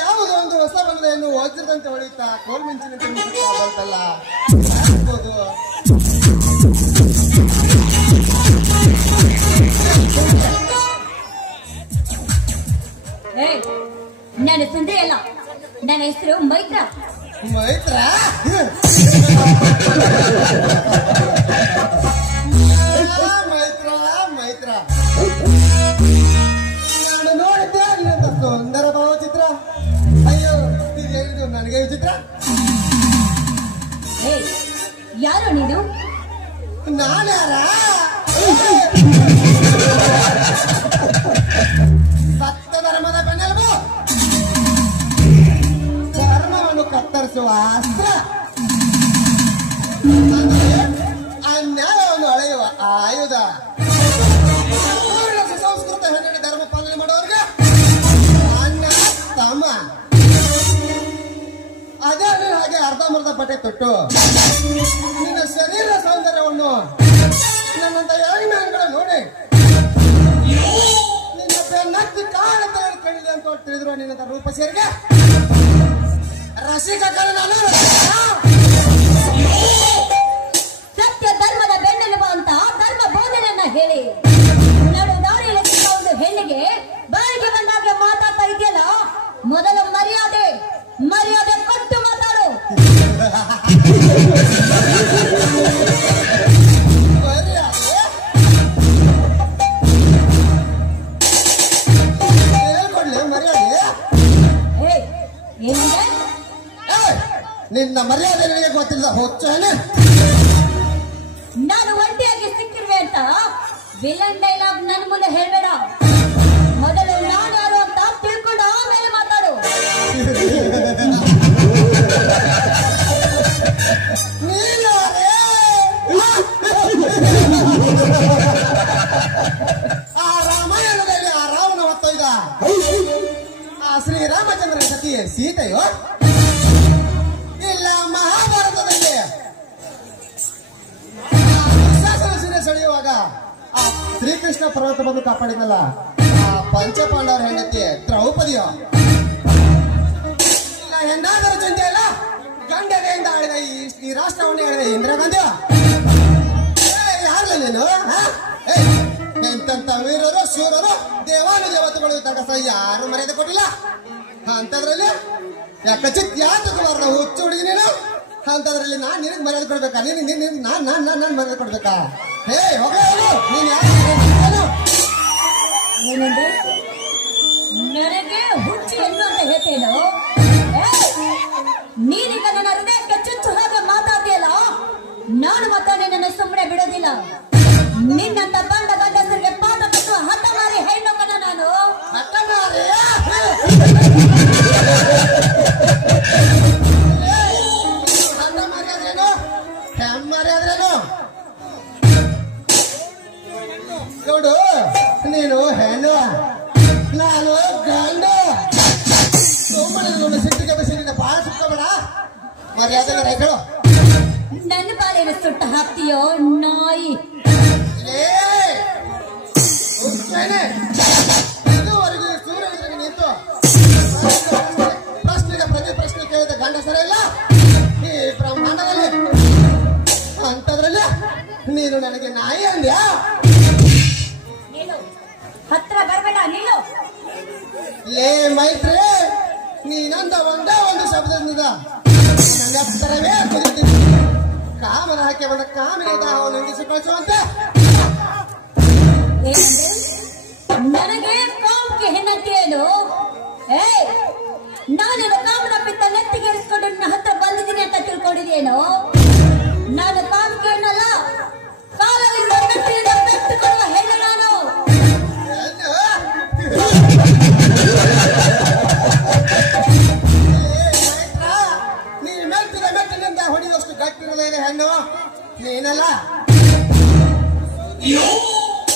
ಯಾವುದೋ ಒಂದು ಹೊಸ ಬಂಗಲೆಯನ್ನು ವಜ್ರದಂತೆ ಹೊಳೆಯುತ್ತಾ ಕೋಲ್ಮಿಂಚಿನಂತೆ ಬಂತಲ್ಲ ಆಗ್ಬೋದು. ನನ್ನ ತಂದೆ ಅಲ್ಲ, ನನ್ನ ಹೆಸರು ಮೈತ್ರ. ಮೈತ್ರ ಮೈತ್ರ ಮೈತ್ರ ನಾನು ನೋಡಿದ್ದೆ ನಿನ್ನ ಸುಂದರ ಭಾವಚಿತ್ರ. ಅಯ್ಯೋ ಇದು ಹೇಳಿದ್ದು ನನಗೆ ವಿಚಿತ್ರ. ಯಾರು ನೀನು? ನಾನ್ಯಾರ? ಸತ್ತ ಧರ್ಮದ ಬೆನ್ನೆಲುಬು, ಧರ್ಮವನ್ನು ಕತ್ತರಿಸುವ ಅಸ್ತ್ರ, ಅನ್ಯಾಯವನ್ನು ಅಳೆಯುವ ಆಯುಧ. ಸುಸಂಸ್ಕೃತ ಹೆಣ್ಣೆ ಧರ್ಮ ಪಾಲನೆ ಮಾಡುವವರಿಗೆ ಅನ್ನ ತಮ್ಮ. ಅದೇ ಹಾಗೆ ಅರ್ಧಂಬರ್ಧ ಬಟ್ಟೆ ತೊಟ್ಟು ನಿನ್ನ ಶರೀರ ಸೌಂದರ್ಯವನ್ನು ನನ್ನಂತ ಹೆಣ್ಮಗಳ ನೋಡಿ ನಿನ್ನ ಬೆನ್ನತ್ತಿ ಕಾಳ ಕಳಿದೆ ಅಂತ ತಿಳಿದ್ರು ನಿನ್ನ ರೂಪ ಸೇರಿಗೆ ರಸಿಕ ನಾನು ಸತ್ಯ ಧರ್ಮದ ಬೆನ್ನೆಲುಬು ಅಂತ ಧರ್ಮ ಬೋಧನೆಯನ್ನ ಹೇಳಿ ನಡು ದಾರಿಯಲ್ಲಿ ಸಿಕ್ಕ ಒಂದು ಹೆಣ್ಣಿಗೆ ಬಾಯಿಗೆ ಬಂದಾಗ ಮಾತಾಡ್ತಾ ಇದೆಯಲ್ಲ, ಮೊದಲ ಮರ್ಯಾದೆ ಕೊಟ್ಟು ಮಾತಾಡು. ನಿನ್ನ ಮರ್ಯಾದೆ ನನಗೆ ಗೊತ್ತಿಲ್ಲ ಹೊಚ್ಚ. ನಾನು ಒಂಟಿಯಾಗಿ ಸಿಕ್ಕಿರುವೆ ಅಂತ ವಿಲನ್ ಡೈಲಾಗ್ ನನ್ನ ಮುಂದೆ ಹೇಳ್ಬೇಡ. ಮೊದಲು ನಾನು ಯಾರು ಅಂತ ತಿಳ್ಕೊಂಡು ಆಮೇಲೆ ಮಾತಾಡು. ಆ ರಾಮಾಯಣದಲ್ಲಿ ಆ ರಾವಣ ಹೊತ್ತೊಯ್ದ ಆ ಶ್ರೀರಾಮಚಂದ್ರನ ಸತಿಯೇ ಸೀತೆಯೋ ಇಲ್ಲ ಮಹಾಭಾರತದಲ್ಲಿ ಸೀರೆ ಸೆಳೆಯುವಾಗ ಆ ಶ್ರೀಕೃಷ್ಣ ಪರ್ವತ ಬಂದು ಕಾಪಾಡಿದ್ನಲ್ಲ ಆ ಪಂಚಪಾಂಡವರ ಹೆಂಡತಿ ದ್ರೌಪದಿಯೋ ಇಲ್ಲ ಹೆಣ್ಣಾದರ ಚಿಂತೆ ಇಲ್ಲ ಗಂಡನೆಯಿಂದ ಆಳಿದ ಈ ರಾಷ್ಟ್ರವನ್ನೇ ಆಳಿದ ಇಂದಿರಾ ಗಾಂಧಿಯೋ ಯಾರಲ್ಲ ನೀನು? ಎಂತ ವೀರರು ಶೂರರು ದೇವಾನು ದೇವತೆಗಳು ತಡಸ ಯಾರು ಮರ್ಯಾದೆ ಕೊಟ್ಟಿಲ್ಲ ಅಂತದ್ರಲ್ಲಿ ಯಾಕಚಿತ್ ಯಾತಕವಾರ ಹುಚ್ಚು ಹುಡುಗಿ ನೀನು ಅಂತದ್ರಲ್ಲಿ ನಾನ್ ನಿನಗ್ ಮರ್ಯಾದೆ ಕೊಡ್ಬೇಕಾ? ನಾನ್ ಮರ್ಯಾದೆ ಕೊಡ್ಬೇಕಾ? ನೀನ್ ಯಾರು? ನನಗೆ ಹುಚ್ಚಿ ಎಂದು ಅಂತ ಹೇಳ್ತೇನು? ನೀನೀಗ ನನ್ನ ಹೃದಯಕ್ಕೆ ಚುಚ್ಚು ಹಾಗೆ ಮಾತಾಡ್ತೀಯಲ್ಲ, ನಾನು ಮತ್ತೆ ನಿನ್ನನ್ನು ಸುಮ್ಮನೆ ಬಿಡೋದಿಲ್ಲ. ನಿನ್ನಂತ ಬಂಡ ಗಂಡಸರಿಗೆ ಪಾಠ ಕಟ್ಟುವ ಹಠ ಮಾರಿ ಹೆಣ್ಣು ಕಣ ನಾನು. ನೋಡು, ನೀನು ಹೆಣ್ಣು, ನಾನು ಗಂಡು. ಸುಮ್ಮನೆ ಸಿಟ್ಟಿಗೆ ಬಿಸಿಲಿನ ಬಾಳ ಸುತ್ತಬೇಡ, ಮರ್ಯಾದೆ ಹೇಳು. ನನ್ನ ಬಾಳೆನ ಸುಟ್ಟು ಹಾಕ್ತೀಯೋ ನಾಯಿ? ಇದುವರೆಗೂ ಸೂರ್ಯ ಎದುರಿಗೆ ನಿಂತು ಪ್ರಶ್ನೆಗೆ ಪ್ರತಿ ಪ್ರಶ್ನೆ ಕೇಳಿದ ಗಂಡಸರ ಇಲ್ಲ ಈ ಬ್ರಹ್ಮಾಂಡದಲ್ಲಿ. ಅಂತದ್ರಲ್ಲಿ ನೀನು ನನಗೆ ನಾಯಿ ಅಂದ್ಯಾ? ಹತ್ರ ಬರಬೇಡ, ನಿಲ್ಲು. ಲೇ ಮೈತ್ರಿ, ನೀನಂದ ಒಂದೇ ಒಂದು ಶಬ್ದದಿಂದ ನನ್ನ ಎತ್ತರವೇ ಕುದಿತೀನಿ. ಕಾಮನ ಹಾಕಿ ಬಂದ ಕಾಮಿನ ದಾಹವನ್ನು ನಿಲ್ಲಿಸಿ ಕಳಿಸುವಂತೆ. ನನಗೆ ಕಾಮಕ್ಕೆ ಹೆಣ್ಣಂತೇನು? ನಾನೇನು ಕಾಮನ ಪಿತ್ತ ನೆತ್ತಿಗೆ ಇರಿಸ್ಕೊಂಡು ನನ್ನ ಹತ್ರ ಬಂದಿದ್ದೀನಿ ಅಂತ ತಿಳ್ಕೊಂಡಿದ್ದೇನು? ನಾನು ಕಾಮಕ್ಕೆ ಹೆಣ್ಣಲ್ಲ, ಕಾಲದಿಂದ ನೆತ್ತಿಯಿಂದ ಬೆಟ್ಟುಕೊಳ್ಳುವ ಹೆಣ್ಣು ನಾನು. ನೀನು ಮೆಟ್ಟಿದ ಮೆಟ್ಟಿನಿಂದ ಹೊಡೆಯುವಷ್ಟು ಗಟ್ಟಿರಲಿದೆ ಹೆಣ್ಣು ನೀನಲ್ಲ.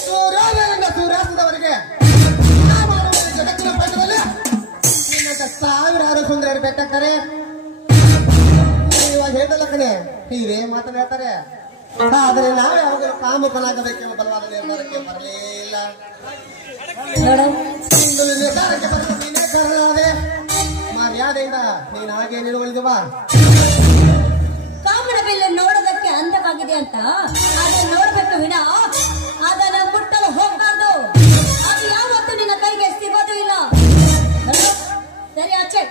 ಸೂರ್ಯೋದಯದಿಂದ ಸೂರ್ಯಾಸ್ತದವರೆಗೆ ಜಗತ್ತಿನ ಪಟ್ಟದಲ್ಲಿ ನಿನ್ನಂತ ಸಾವಿರಾರು ಸುಂದರರು ಬೆಟ್ಟಾಗ್ತಾರೆ. ಇವಾಗ ಹೇಳ್ದಲ್ಲ ಕಣೆ, ಹೀರೇ ಮಾತನಾಡ್ತಾರೆ. ಆದ್ರೆ ನಾವು ಯಾವಾಗಲೂ ಕಾಮುಕನಾಗಬೇಕೆಂಬ ಬಲವಾದ ನಿರ್ಧಾರಕ್ಕೆ ಬರಲಿಲ್ಲ. ನಿರ್ಧಾರಕ್ಕೆ ಬರಲು ನೀನೇ ಕಾರಣವಾದೆ. ಮರ್ಯಾದೆಯಿಂದ ನೀನು ಹಾಗೆ ನಿಲುವಳಿದವಾ? ಕಾಮನ ಬೆಲೆ ನೋಡೋದಕ್ಕೆ ಅಂದವಾಗಿದೆ ಅಂತ ಅದನ್ನ ನೋಡ್ಬೇಕು ವಿನ ಅದನ್ನ ಮುಟ್ಟಲು ಹೋಗ್ಬಾರ್ದು. ಅದು ಯಾವತ್ತೂ ನಿನ್ನ ಕೈಗೆ ಸಿಗೋದು ಇಲ್ಲ. ಸರಿ ಆಚೆ,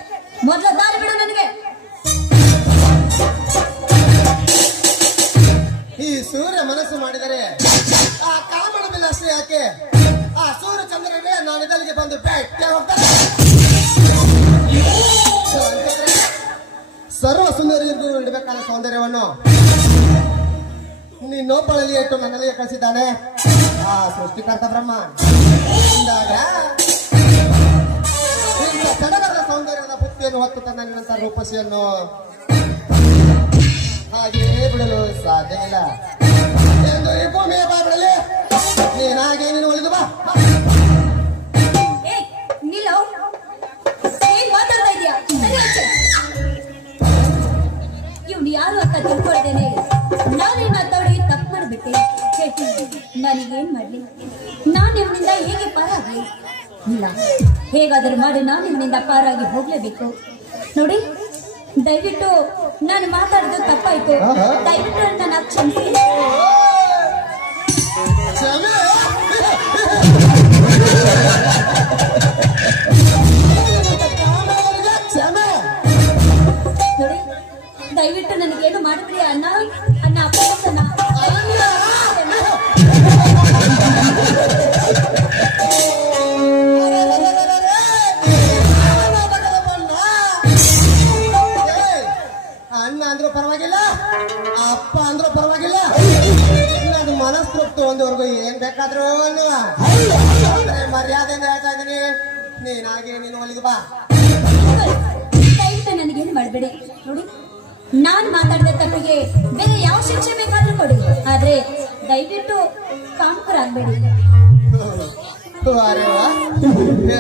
ಮೊದಲ ದಾರಿ ಬಿಡು ನನಗೆ. ಈ ಸೂರ್ಯ ಮನಸ್ಸು ಮಾಡಿದರೆ ಆ ಕಾಮನ ಬೆಲೆ ಅಷ್ಟೇ ಯಾಕೆ? ಆ ಸೂರ್ಯ ಚಂದ್ರನಿಗೆ ನಾನು ಇದಲ್ಲಿಗೆ ಬಂದು ಭೇಟಿ ಹೋಗ್ತಾರೆ. ಸರ್ವ ಸುಂದರಿಗೂ ಇಡಬೇಕಾದ ಸೌಂದರ್ಯವನ್ನು ನೀನೊಬ್ಬಳಲ್ಲಿ ಇಟ್ಟು ನನ್ನಲ್ಲಿ ಕಳಿಸಿದ್ದಾನೆ ಆ ಸೃಷ್ಟಿಕರ್ತ ಬ್ರಹ್ಮ. ಅಂದಾಗ ಇಂಥ ಸಡಗರದ ಸೌಂದರ್ಯದ ಬುತ್ತಿಯನ್ನು ಹೊತ್ತು ತನ್ನ ನಿರಂತರ ರೂಪಸಿಯನ್ನು ಹಾಗೆಯೇ ಬಿಡಲು ಸಾಧ್ಯವಿಲ್ಲ ಎಂದು ಈ ಭೂಮಿಯ ಬಾಬಿಡಲಿ. ನೀನಾಗೆ ನೀನು ಉಳಿದು ಬಾ. ನಿಲ್ಲೋ, ಏನ್ ಮಾತಾಡ್ತಾ ಇದೀಯಾ? ಸರಿ ಆಚೆ. ಇವ್ನು ಯಾರು ಅಂತ ತಿಳ್ಕೊಳ್ತೇನೆ. ನಾನೇನ್ ಮಾತಾಡಿ ತಪ್ಪು ಮಾಡ್ಬಿಟ್ಟೆ. ನನಗೇನ್ ಮಾಡ್ಲಿ? ನಾನು ಇವನಿಂದ ಹೇಗೆ ಪಾರಾಗ್ಲಿ? ಇಲ್ಲ, ಹೇಗಾದ್ರೂ ಮಾಡಿ ನಾನು ಇವನಿಂದ ಪಾರಾಗಿ ಹೋಗ್ಲೇಬೇಕು. ನೋಡಿ, ದಯವಿಟ್ಟು ನಾನು ಮಾತಾಡಿದ್ದು ತಪ್ಪಾಯ್ತು. ದಯವಿಟ್ಟು ನನ್ನ ಕ್ಷಮಿಸಿ. ನೋಡಿ, ದಯವಿಟ್ಟು ನನಗೇನು ಮಾಡಿಬಿಡಿ ಅಣ್ಣ. ಅಣ್ಣ ಅಪ್ಪನ ಅಣ್ಣ ಅಂದ್ರೂ ಪರವಾಗಿಲ್ಲ, ಅಪ್ಪ ಅಂದ್ರೂ ಪರವಾಗಿಲ್ಲ. ನಾನು ಮನಸ್ತೃಪ್ತಿ ಒಂದವರೆಗೂ ಏನ್ ಬೇಕಾದ್ರೂ ಮರ್ಯಾದೆಯಿಂದ ಹೇಳ್ತಾ ಇದ್ದೀನಿ. ನೀನಾಗೆ ನೀನು ಒಲಿದು ಬಾ. ದಯವಿಟ್ಟು ನನಗೇನು ಮಾಡಬೇಡಿ. ನೋಡಿ, ನಾನ್ ಮಾತಾಡಿದ ತಪ್ಪಿಗೆ ಬೇರೆ ಯಾವ ಶಿಕ್ಷೆ ಬೇಕಾದ್ರೂ ಕೊಡಿ, ಆದ್ರೆ ದಯವಿಟ್ಟು ಕಾಮಕರಾಗಬೇಡಿ.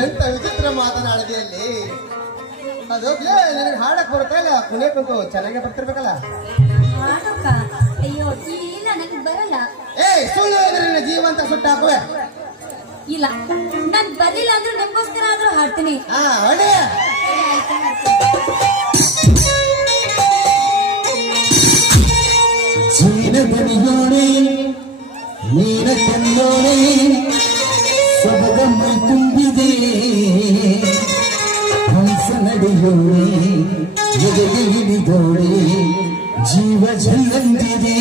ಎಂತ ವಿಚಿತ್ರ ಮಾತನಾಡಿದೆಯಲ್ಲಿ. ಅದೋಗ್ಲೇ ನನಗೆ ಹಾಡಕ್ ಬರುತ್ತಾ ಇಲ್ಲ? ಕುಣಿಯ ಕುಂತು ಚೆನ್ನಾಗಿ ಬರ್ತಿರ್ಬೇಕಲ್ಲ. ಹಾಡೋಕ? ಅಯ್ಯೋ ಇಲ್ಲ, ನನಗೆ ಬರಲ್ಲ. ಸುಳ್ಳು ನಿನ್ನ ಜೀವಂತ ಸುಟ್ಟು ಹಾಕುವೆ. ಇಲ್ಲ, ನನ್ ಬರ್ಲಿಲ್ಲ ಅಂದ್ರೂ ನಿಮ್ಗೋಸ್ಕರ ಆದ್ರೂ ಹಾಡ್ತೀನಿ. ಹೊಡಿ. ಚೀನದನಿಯೋಣೆ ನೀರ ಚೆಲ್ಲೋಣೆ ಸೊಬಗಮ್ಮ ತುಂಬಿದೆ ಹಂಸ ನಡೆಯೋಣೆ ಎದೆಗೆ ಹಿಡಿದೋಣೆ ಜೀವ ಜಲ್ಲಂದಿದೆ.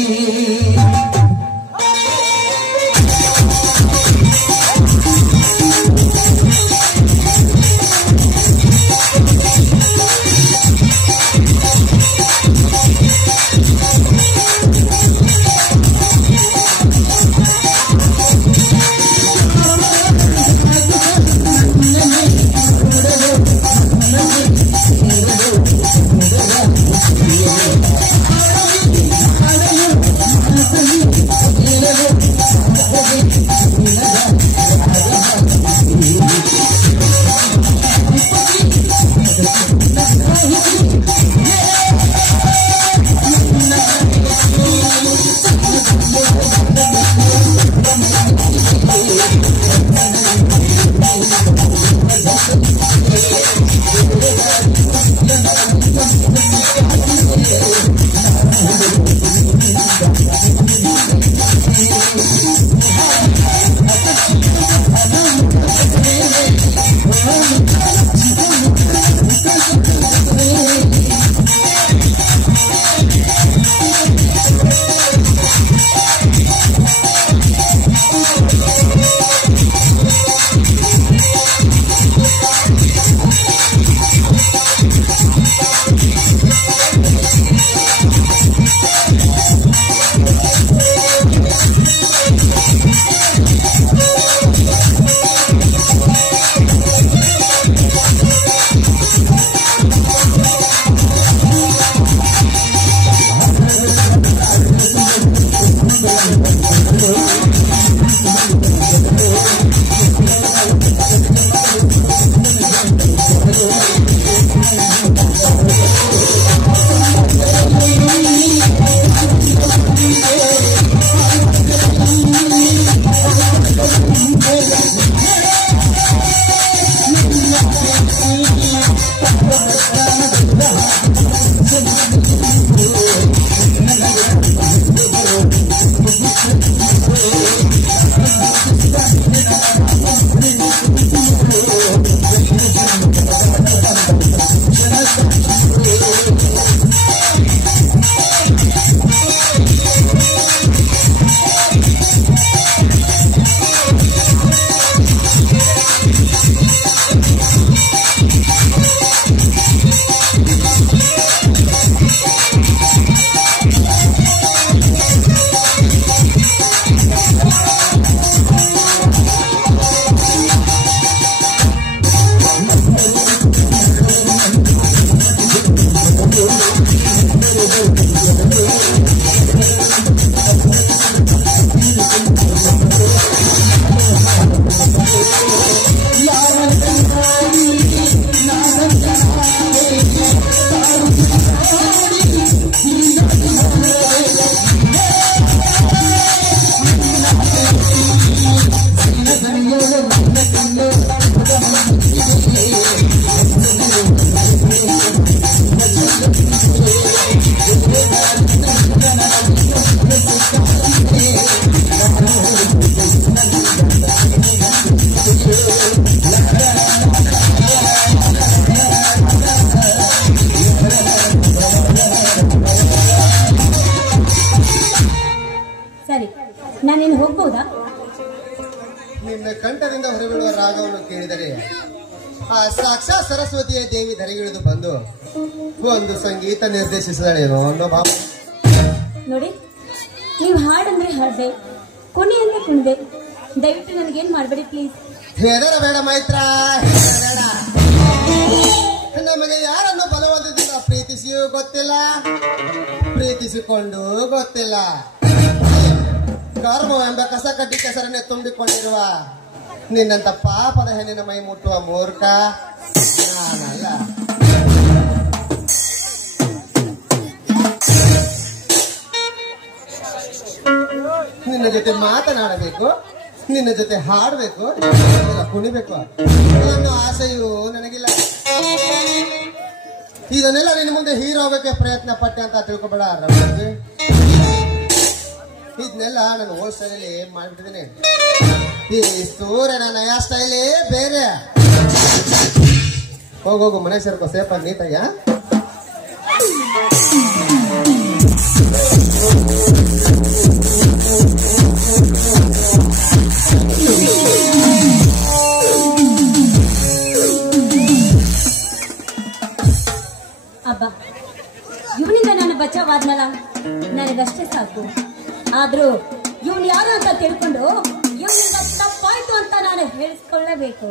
ರಾಗವನ್ನು ಕೇಳಿದರೆ ಆ ಸಾಕ್ಷಾತ್ ಸರಸ್ವತಿಯ ದೇವಿ ಧರೆಗಿಳಿದು ಬಂದು ಒಂದು ಸಂಗೀತ ನಿರ್ದೇಶಿಸಿದಳೇನೋ ಅನ್ನೋ ಭಾವ. ನೋಡಿ, ನೀವು ಹಾಡಂದ್ರೆ ಹಾಡ್ದೆ, ಕುಣಿ ಅಂದ್ರೆ ಕುಣಿದೆ. ದಯವಿಟ್ಟು ನನಗೇನ್ ಮಾಡ್ಬೇಡಿ ಪ್ಲೀಸ್. ಹೆದರಬೇಡ ಮೈತ್ರ, ಹೆದರಬೇಡ. ನಮಗೆ ಯಾರನ್ನು ಬಲವಂತದಿಂದ ಪ್ರೀತಿಸಿಯೂ ಗೊತ್ತಿಲ್ಲ, ಪ್ರೀತಿಸಿಕೊಂಡು ಗೊತ್ತಿಲ್ಲ. ಕರ್ಮವೆಂಬ ಕಸ ಕಡ್ಡಿ ಕೆಸರನ್ನೇ ತುಂಬಿಕೊಂಡಿರುವ ನಿನ್ನಂತ ಪಾಪದ ಹೆಣ್ಣಿನ ಮೈ ಮುಟ್ಟುವ ಮೂರ್ಖ ನಾನಲ್ಲ. ನಿನ್ನ ಜೊತೆ ಮಾತನಾಡಬೇಕು, ನಿನ್ನ ಜೊತೆ ಹಾಡಬೇಕು, ಕುಣಿಬೇಕು ಅನ್ನೋ ಆಸೆಯೂ ನನಗಿಲ್ಲ. ಇದನ್ನೆಲ್ಲ ನಿನ್ನ ಮುಂದೆ ಹೀರೋ ಆಗೋಕೆ ಪ್ರಯತ್ನ ಪಟ್ಟೆ ಅಂತ ತಿಳ್ಕೊಬೇಡ ರವಿ. ಇದನ್ನೆಲ್ಲ ನಾನು ಓಲ್ಡ್ ಸ್ಟೈಲಲ್ಲಿ ಮಾಡ್ಬಿಟ್ಟಿದ್ದೀನಿ. ಈ ಸೂರ್ಯನ ನಯಾ ಸ್ಟೈಲೇ ಬೇರೆ. ಹೋಗೋಗು ಮನೆ ಸೇರ್ಕೋ ಸೇಫಾಗಿ ನೀಟಾಗ. ಅಬ್ಬ, ಇವನಿಂದ ನಾನು ಬಚಾವಾದ್ನಲ್ಲ, ನನಗಷ್ಟೇ ಸಾಕು. ಆದ್ರೂ ಇವನು ಯಾರು ಅಂತ ತಿಳ್ಕೊಂಡು ಇವನಿಂದ ತಪ್ಪಾಯ್ತು ಅಂತ ನಾನು ಹೇಳಿಸ್ಕೊಳ್ಳೇಬೇಕು.